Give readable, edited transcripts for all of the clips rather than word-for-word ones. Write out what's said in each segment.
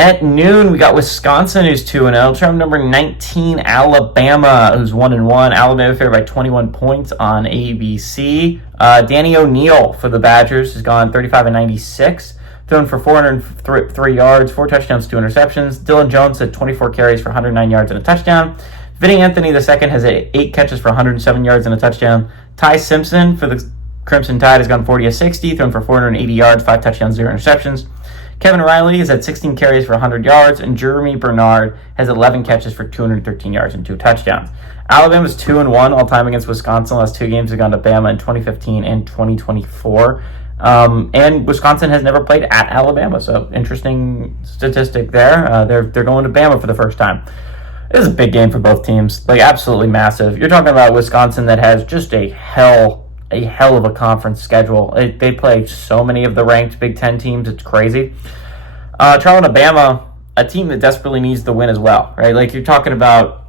At noon, we got Wisconsin, who's 2-0. Term number 19, Alabama, who's 1-1. Alabama favored by 21 points on ABC. Danny O'Neal for the Badgers has gone 35-96. Thrown for 403 yards, 4 touchdowns, 2 interceptions. Dylan Jones had 24 carries for 109 yards and a touchdown. Vinny Anthony II has 8 catches for 107 yards and a touchdown. Ty Simpson for the Crimson Tide has gone 40-60, thrown for 480 yards, 5 touchdowns, 0 interceptions. Kevin Riley has had 16 carries for 100 yards, and Jeremy Bernard has 11 catches for 213 yards and 2 touchdowns. Alabama's 2-1 all time against Wisconsin. The last 2 games have gone to Bama in 2015 and 2024. And Wisconsin has never played at Alabama, so interesting statistic there. They're going to Bama for the first time. This is a big game for both teams, like absolutely massive. You're talking about Wisconsin that has just a hell of a conference schedule. They play so many of the ranked Big Ten teams, it's crazy. Traveling to Bama, a team that desperately needs the win as well, right? Like you're talking about,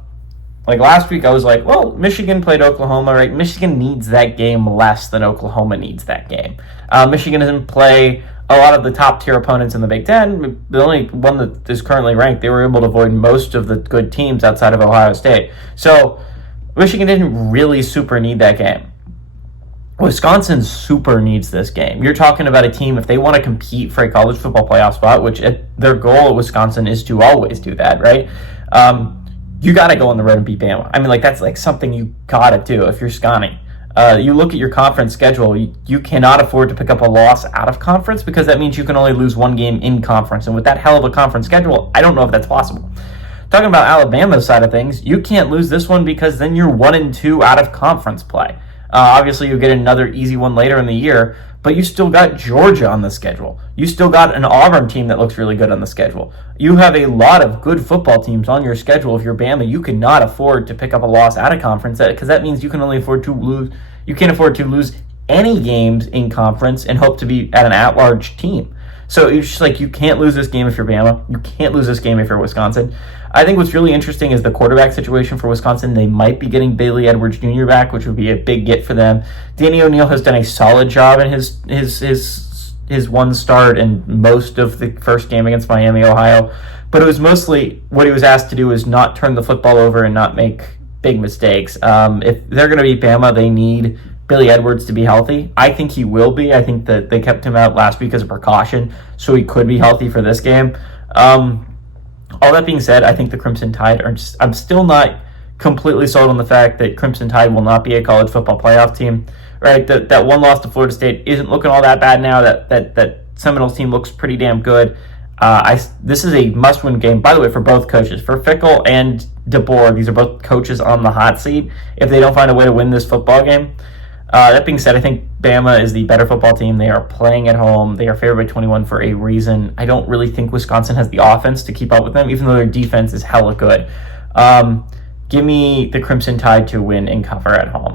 like last week I was like, well, Michigan played Oklahoma, right? Michigan needs that game less than Oklahoma needs that game. Michigan doesn't play a lot of the top tier opponents in the Big Ten. The only one that is currently ranked, they were able to avoid most of the good teams outside of Ohio State. So Michigan didn't really super need that game. Wisconsin super needs this game. You're talking about a team, if they want to compete for a college football playoff spot, which their goal at Wisconsin is to always do that, right? You got to go on the road and beat Bama. I mean, like that's like something you got to do if you're Scotty. You look at your conference schedule, you cannot afford to pick up a loss out of conference because that means you can only lose 1 game in conference. And with that hell of a conference schedule, I don't know if that's possible. Talking about Alabama's side of things, you can't lose this one because then you're 1-2 out of conference play. Obviously, you get another easy one later in the year, but you still got Georgia on the schedule. You still got an Auburn team that looks really good on the schedule. You have a lot of good football teams on your schedule. If you're Bama, you cannot afford to pick up a loss out of conference because that means you can only afford to lose. You can't afford to lose any games in conference and hope to be at an at-large team. So it's just like you can't lose this game if you're Bama. You can't lose this game if you're Wisconsin. I think what's really interesting is the quarterback situation for Wisconsin. They might be getting Bailey Edwards Jr. back, which would be a big get for them. Danny O'Neal has done a solid job in his one start and most of the first game against Miami, Ohio. But it was mostly what he was asked to do is not turn the football over and not make big mistakes. If they're going to beat Bama, they need Billy Edwards to be healthy. I think he will be. I think that they kept him out last week as a precaution, so he could be healthy for this game. All that being said, I think the Crimson Tide I'm still not completely sold on the fact that Crimson Tide will not be a college football playoff team. Right? That one loss to Florida State isn't looking all that bad now. That Seminoles team looks pretty damn good. This is a must-win game, by the way, for both coaches. For Fickell and DeBoer, these are both coaches on the hot seat. If they don't find a way to win this football game, that being said, I think Bama is the better football team. They are playing at home. They are favored by 21 for a reason. I don't really think Wisconsin has the offense to keep up with them, even though their defense is hella good. Give me the Crimson Tide to win and cover at home.